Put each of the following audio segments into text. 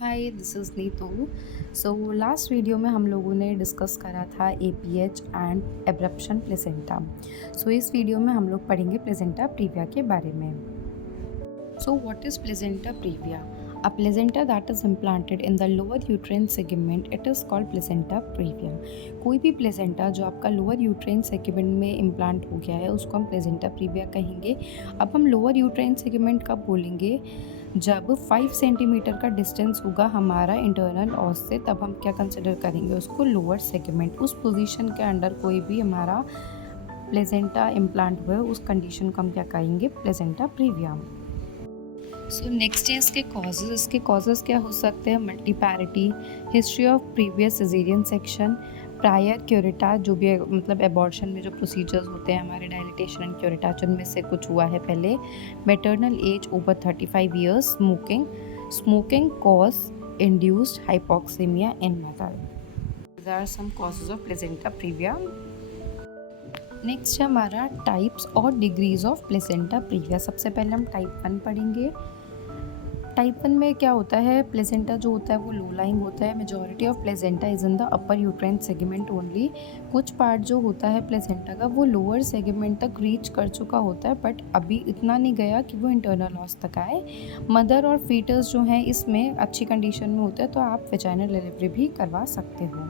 Hi, this is Neetu. So last video में हम लोगों ने डिस्कस करा था एपीएच एंड एब्रप्शन प्लेसेंटा। सो इस वीडियो में हम लोग पढ़ेंगे प्लेसेंटा प्रीविया के बारे में। So what is placenta previa? A placenta that is implanted in the lower uterine segment, it is called placenta previa. कोई भी प्लेसेंटा जो आपका लोअर यूट्राइन सेगमेंट में इम्प्लांट हो गया है उसको हम प्लेसेंटा प्रीविया कहेंगे। अब हम लोअर यूट्राइन सेगमेंट कब बोलेंगे? जब 5 सेंटीमीटर का डिस्टेंस होगा हमारा इंटरनल ऑस से, तब हम क्या कंसिडर करेंगे उसको? Lower segment. उस पोजीशन के अंडर कोई भी हमारा प्लेसेंटा इम्प्लांट हुआ है उस कंडीशन को हम क्या कहेंगे? Placenta previa. सो नेक्स्ट है इसके कॉजेज़ क्या हो सकते हैं? Multiparity, history of previous caesarean section, prior curettage, जो भी मतलब एबॉर्शन में जो प्रोसीजर्स होते हैं हमारे डायलिटेशन एंड क्यूरेटाज उनमें से कुछ हुआ है पहले, maternal age over 35 years, smoking cause induced hypoxaemia in mother. These are some causes of placenta previa. Next है हमारा टाइप्स और डिग्रीज ऑफ प्लेसेंटा प्रीविया। सबसे पहले हम टाइप 1 पढ़ेंगे। टाइप 1 में क्या होता है? प्लेसेंटा जो होता है वो लो लाइंग होता है। Majority of placenta is in the upper uterine segment only. कुछ पार्ट जो होता है प्लेसेंटा का वो लोअर सेगमेंट तक रीच कर चुका होता है, बट अभी इतना नहीं गया कि वो इंटरनल ऑस तक आए। मदर और फीटस जो हैं इसमें अच्छी कंडीशन में होता है, तो आप वेजाइनल डिलीवरी भी करवा सकते हो।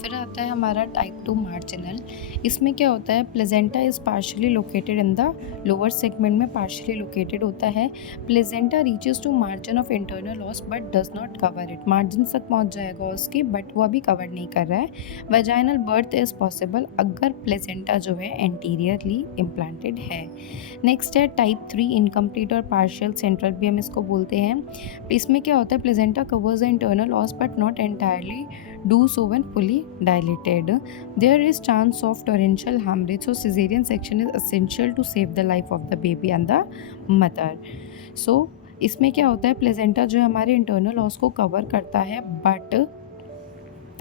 फिर आता है हमारा टाइप 2 मार्जिनल। इसमें क्या होता है? Placenta is partially located in the lower segment में पार्शियली लोकेटेड होता है। Placenta reaches to margin of internal os but does not cover it. Margin तक पहुंच जाएगा उसकी, बट वो अभी कवर नहीं कर रहा है। वेजाइनल बर्थ इज़ पॉसिबल अगर प्लेसेंटा जो है एंटीरियरली इम्प्लांटेड है। नेक्स्ट है टाइप 3 इनकम्प्लीट और पार्शियल सेंट्रल भी हम इसको बोलते हैं। इसमें क्या होता है? Placenta covers the internal os but not entirely do so when fully dilated. There is chance of torrential hemorrhage, so cesarean section is essential to save the life of the baby and the mother. So इसमें क्या होता है? Placenta जो है हमारे internal ऑस को cover करता है बट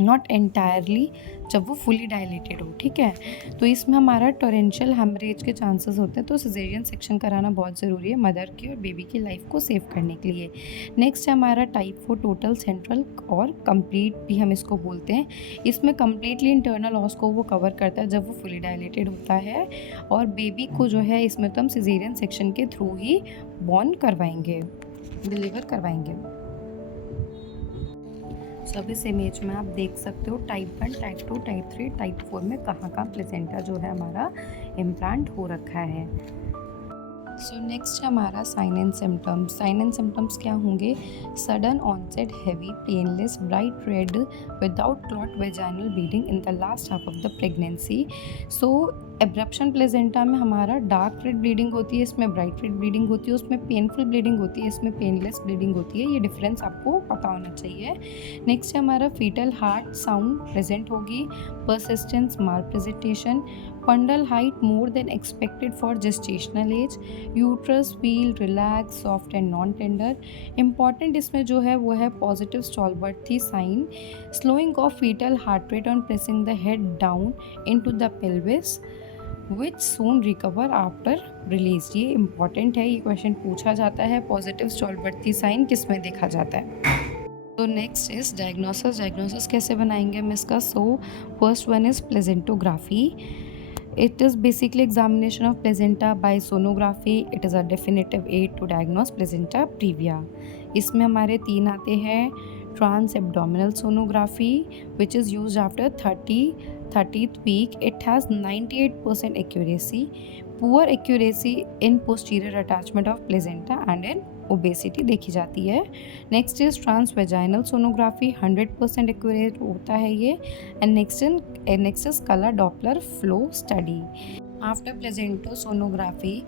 नॉट एंटायरली, जब वो फुली डायलेटेड हो। ठीक है, तो इसमें हमारा टोरेंशियल हेमरेज के चांसेस होते हैं, तो सिजेरियन सेक्शन कराना बहुत ज़रूरी है मदर की और बेबी की लाइफ को सेव करने के लिए। नेक्स्ट है हमारा टाइप 4 टोटल सेंट्रल और कंप्लीट भी हम इसको बोलते हैं। इसमें कम्प्लीटली इंटरनल ऑस को वो कवर करता है जब वो फुली डायलेटेड होता है, और बेबी को जो है इसमें तो हम सिजेरियन सेक्शन के थ्रू ही बॉर्न करवाएंगे, डिलीवर करवाएंगे। सब इस इमेज में आप देख सकते हो टाइप 1, टाइप 2, टाइप 3, टाइप 4 में कहाँ कहाँ प्लेसेंटा जो है हमारा इम्प्लांट हो रखा है। सो नेक्स्ट है हमारा sign and symptoms. Sign and symptoms क्या होंगे? Sudden onset heavy painless bright red without clot vaginal bleeding in the last half of the pregnancy. So abruption placenta में हमारा डार्क रेड ब्लीडिंग होती है, इसमें ब्राइट रेड ब्लीडिंग होती है, उसमें पेनफुल ब्लीडिंग होती है, इसमें पेनलेस ब्लीडिंग होती है। ये डिफरेंस आपको पता होना चाहिए। नेक्स्ट है हमारा फीटल हार्ट साउंड प्रेजेंट होगी, persistence mall presentation, fundal height more than expected for gestational age, uterus feel relaxed, soft and non-tender. Important इसमें जो है वो है positive stallworthy sign, slowing of fetal heart rate on pressing the head down into the pelvis, which soon recover after release. ये important है, ये question पूछा जाता है। पॉजिटिव स्टॉलवर्थी साइन किस में देखा जाता है? तो नेक्स्ट इज डायग्नोसिस कैसे बनाएंगे हम इसका? So first one is placentography. It is basically examination of placenta by sonography. It is a definitive aid to diagnose placenta previa. इसमें हमारे 3 आते हैं। Trans abdominal sonography which is used after 30th week. It has 98% accuracy. Poor accuracy in posterior attachment of placenta and in obesity देखी जाती है। Next is transvaginal sonography, 100% accurate होता है ये। And next is colour doppler flow study. After placento sonography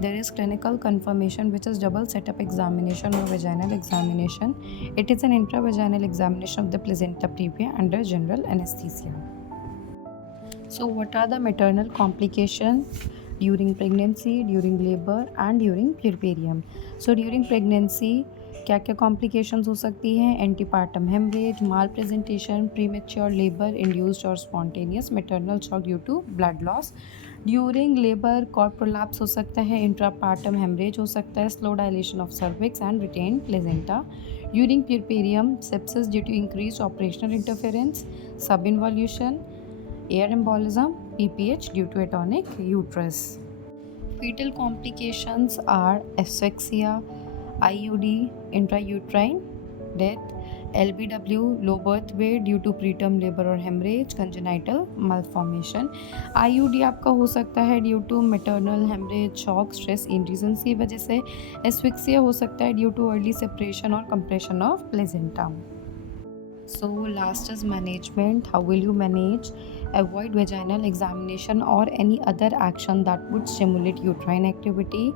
there is clinical confirmation which is double setup examination or vaginal examination. It is an intravaginal examination of the placenta previa under general anesthesia. So what are the maternal complications during pregnancy, during labor and during puerperium? So during pregnancy क्या क्या complications हो सकती हैं? Antepartum haemorrhage, malpresentation, premature labour induced और spontaneous maternal shock due to blood loss. During labour cord prolapse हो सकता है, intrapartum haemorrhage हो सकता है, slow dilation of cervix and retain placenta. Urine puerperium, sepsis due to increased operational interference, subinvolution, air embolism, PPH due to atonic uterus. Fetal complications are asphyxia, IUD, intrauterine death, LBW, low birth weight due to preterm labor or hemorrhage, congenital malformation. IUD आपका हो सकता है due to maternal hemorrhage, shock, stress, injuries की वजह से. Asphyxia हो सकता है ड्यू टू अर्ली सेपरेशन और compression of placenta. So last is management. How will you manage? Avoid vaginal examination or any other action that would stimulate uterine activity.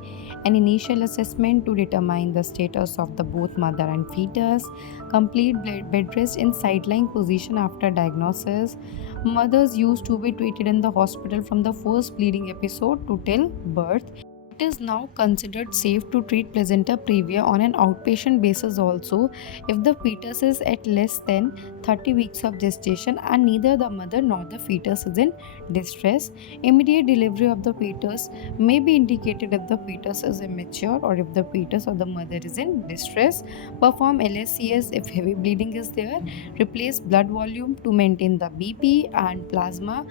An initial assessment to determine the status of the both mother and fetus. Complete bed rest in side-lying position after diagnosis. Mothers used to be treated in the hospital from the first bleeding episode to till birth. It is now considered safe to treat placenta previa on an outpatient basis also if the fetus is at less than 30 weeks of gestation and neither the mother nor the fetus is in distress. Immediate delivery of the fetus may be indicated if the fetus is immature or if the fetus or the mother is in distress. Perform LSCS if heavy bleeding is there. Replace blood volume to maintain the BP and plasma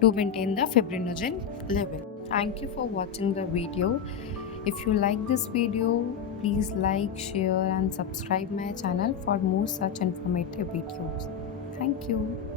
to maintain the fibrinogen level. Thank you for watching the video. If you like this video, please like, share and subscribe my channel for more such informative videos. Thank you.